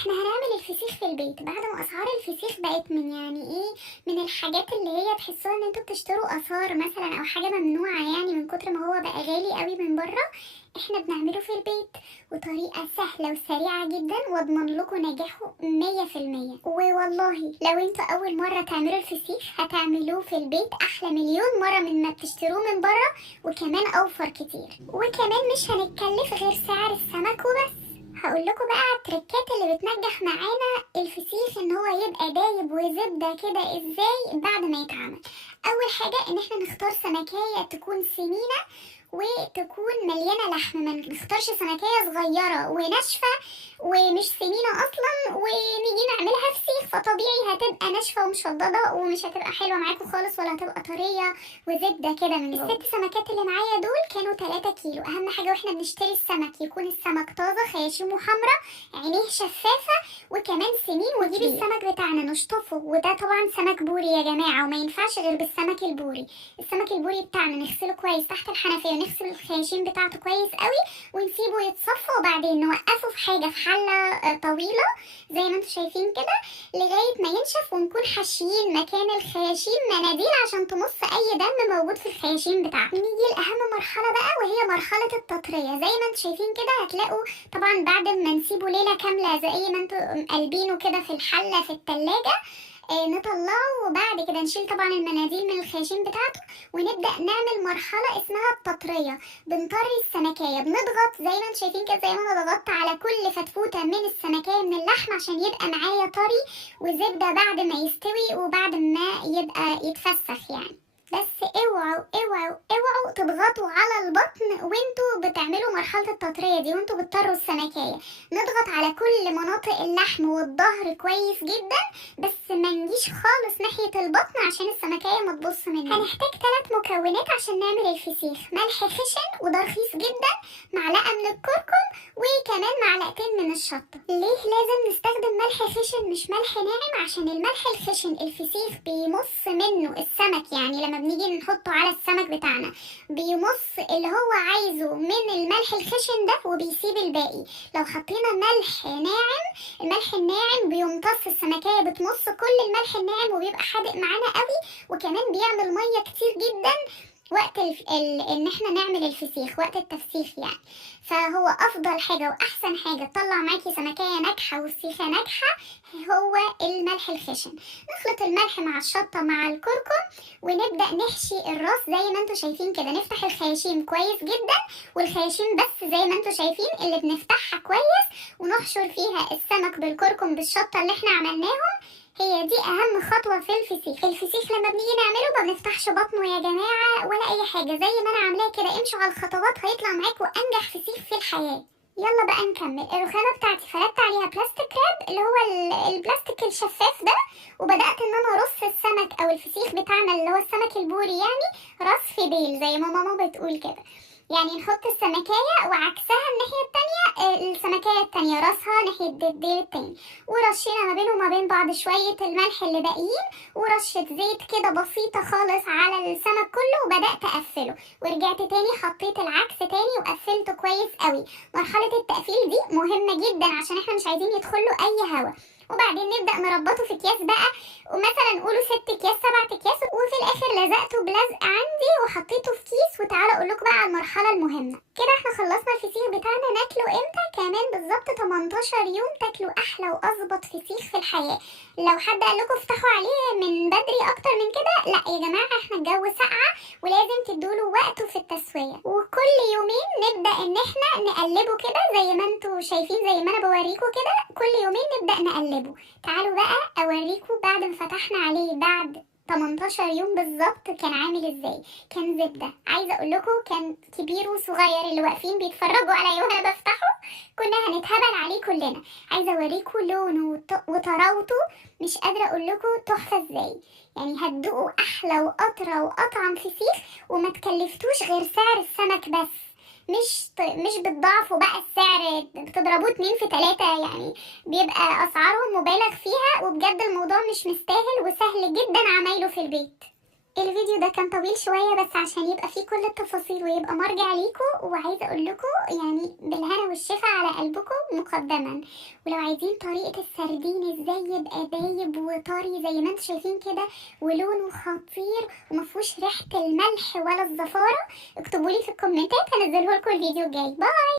احنا هنعمل الفسيخ في البيت بعد ما اسعار الفسيخ بقت من من الحاجات اللي هي تحسوها ان انتوا بتشتروا اثار مثلا او حاجه ممنوعه، يعني من كتر ما هو بقى غالي قوي من بره. احنا بنعمله في البيت وطريقه سهله وسريعه جدا، واضمن لكم نجاحه 100%. ووالله لو انتوا اول مره تعملوا الفسيخ هتعملوه في البيت احلى مليون مره من ما بتشتروه من بره، وكمان اوفر كتير. وكمان مش هنتكلف غير سعر السمك وبس. هقول لكم بقى على التركات اللي بتنجح معانا الفسيخ ان هو يبقى دايب وزبده كده ازاي بعد ما يتعمل. اول حاجه ان احنا نختار سمكيه تكون سمينه وتكون مليانه لحم، ما نختارش سمكيه صغيره وناشفه ومش سمينه اصلا ونيجي نعملها فسيخ، فطبيعي هتبقى ناشفه ومشضضه ومش هتبقى حلوه معاكم خالص، ولا هتبقى طريه وزبده كده من جوه. الست سمكات اللي معايا دول كانوا 3 كيلو. اهم حاجه واحنا بنشتري السمك يكون السمك طازه، خياشيمه حمراء، عينيه شفافه، وكمان سمين. ونجيب السمك بتاعنا نشطفه، وده طبعا سمك بوري يا جماعه، وما ينفعش غير بالسمك البوري. السمك البوري بتاعنا نغسله كويس تحت الحنفيه ونغسل الخياشيم بتاعته كويس قوي ونسيبه يتصفى، وبعدين نوقفه في حاجه في حله طويله زي ما انتم شايفين كده لغايه ما ينشف، ونكون حاشيين مكان الخياشيم مناديل عشان تمص اي دم موجود في الخياشيم بتاعته. نيجي لاهم مرحله بقى، وهي مرحله التطريه. زي ما انتم شايفين كده هتلاقوا طبعا بعد ما نسيبه ليله كامله زي ما انتم قلبينه كده في الحله في التلاجة، نطلعه وبعد كده نشيل طبعا المناديل من الخياشيم بتاعته، ونبدأ نعمل مرحلة اسمها التطرية. بنطري السمكية، بنضغط زي ما انتم شايفين كده، زي ما انا ضغطت على كل فتفوتة من السمكية من اللحم عشان يبقى معايا طري وزبدة بعد ما يستوي وبعد ما يبقى يتفسخ يعني. بس اوعوا اوعوا اوعوا تضغطوا على البطن وانتوا بتعملوا مرحلة التطرية دي وانتوا بتطروا السمكية. نضغط على كل مناطق اللحم والظهر كويس جدا، بس ما نجيش خالص ناحية البطن عشان السمكية ما تبص مننا. هنحتاج 3 مكونات عشان نعمل الفسيخ: ملح خشن وده رخيص جدا، معلقة من الكركم، وكمان معلقتين من الشطة. ليه لازم نستخدم ملح خشن مش ملح ناعم؟ عشان الملح الخشن الفسيخ بيمص منه السمك، يعني لما بنيجي نحطه على السمك بتاعنا بيمص اللي هو عايزه من الملح الخشن ده وبيسيب الباقي. لو حطينا ملح ناعم، الملح الناعم بيمتص السمكية، بتمص كل الملح الناعم وبيبقى حادق معانا قوي، وكمان بيعمل مية كتير جدا وقت ان احنا نعمل الفسيخ وقت التفسيخ يعني. فهو افضل حاجة واحسن حاجة تطلع معاكي سمكية ناجحة وفسيخة ناجحة هو الملح الخشن. نخلط الملح مع الشطة مع الكركم ونبدأ نحشي الراس زي ما انتوا شايفين كده. نفتح الخياشيم كويس جدا، والخياشيم بس زي ما انتوا شايفين اللي بنفتحها كويس، ونحشر فيها السمك بالكركم بالشطة اللي احنا عملناهم. هي دي اهم خطوة في الفسيخ. الفسيخ لما بنيجي نعمله ما بنفتحش بطنه يا جماعة ولا اي حاجة، زي ما انا عاملاه كده. امشوا على الخطوات هيطلع معاكوا انجح فسيخ في الحياة. يلا بقى نكمل. الرخامة بتاعتي فردت عليها بلاستيك راب اللي هو البلاستيك الشفاف ده، وبدأت ان انا ارص السمك او الفسيخ بتاعنا اللي هو السمك البوري يعني رص في ديل زي ما ماما بتقول كده. يعني نحط السمكية وعكسها الناحية التانية، السمكية التانية راسها ناحية الديل التاني، ورشينا ما بينه وما بين بعض شوية الملح اللي باقيين ورشة زيت كده بسيطة خالص على السمك كله، وبدأت أقفله. ورجعت تاني حطيت العكس تاني وقفلته كويس قوي. مرحلة التقفيل دي مهمة جدا عشان احنا مش عايزين يدخله أي هوا. وبعدين نبدأ نربطه في اكياس بقى، ومثلا قولوا 6 اكياس 7 اكياس، وفي الاخر لزقته بلزق عندي وحطيته في كيس. وتعالى اقول لكم بقى على المرحله المهمه. كده احنا خلصنا الفسيخ بتاعنا. ناكله امتى؟ كمان بالظبط 18 يوم تاكلوا احلى واظبط فسيخ في الحياه. لو حد قال لكم افتحوا عليه من بدري اكتر من كده، لا يا جماعه، احنا الجو ساقعه ولازم تدوله وقته في التسويه. وكل يومين نبدا ان احنا نقلبه كده زي ما انتوا شايفين، زي ما انا بوريكم كده. كل يومين نبدا نقلبه. تعالوا بقى اوريكم بعد ما فتحنا عليه بعد 18 يوم بالظبط كان عامل ازاي. كان زبده، عايزه اقول لكم كان كبير وصغير اللي واقفين بيتفرجوا عليا وانا بفتحه كنا هنتهبل عليه كلنا. عايزه اوريكم لونه وطراوته، مش قادره اقول لكم تحفه ازاي. يعني هتدوقوا احلى واطرى واطعم فسيخ وما تكلفتوش غير سعر السمك بس. مش بتضاعفوا بقى السعر، بتضربوه 2 في 3، يعني بيبقى اسعارهم مبالغ فيها، وبجد الموضوع مش مستاهل وسهل جدا عمايله في البيت. الفيديو ده كان طويل شوية بس عشان يبقى فيه كل التفاصيل ويبقى مرجع ليكوا، وعايزة اقول لكم يعني بالهنا والشفا على قلبكم مقدما. ولو عايزين طريقة السردين ازاي يبقى دايب وطري زي ما انتم شايفين كده ولونه خطير ومفهوش ريحة الملح ولا الزفارة، اكتبولي في الكومنتات هنزله لكم الفيديو الجاي. باي.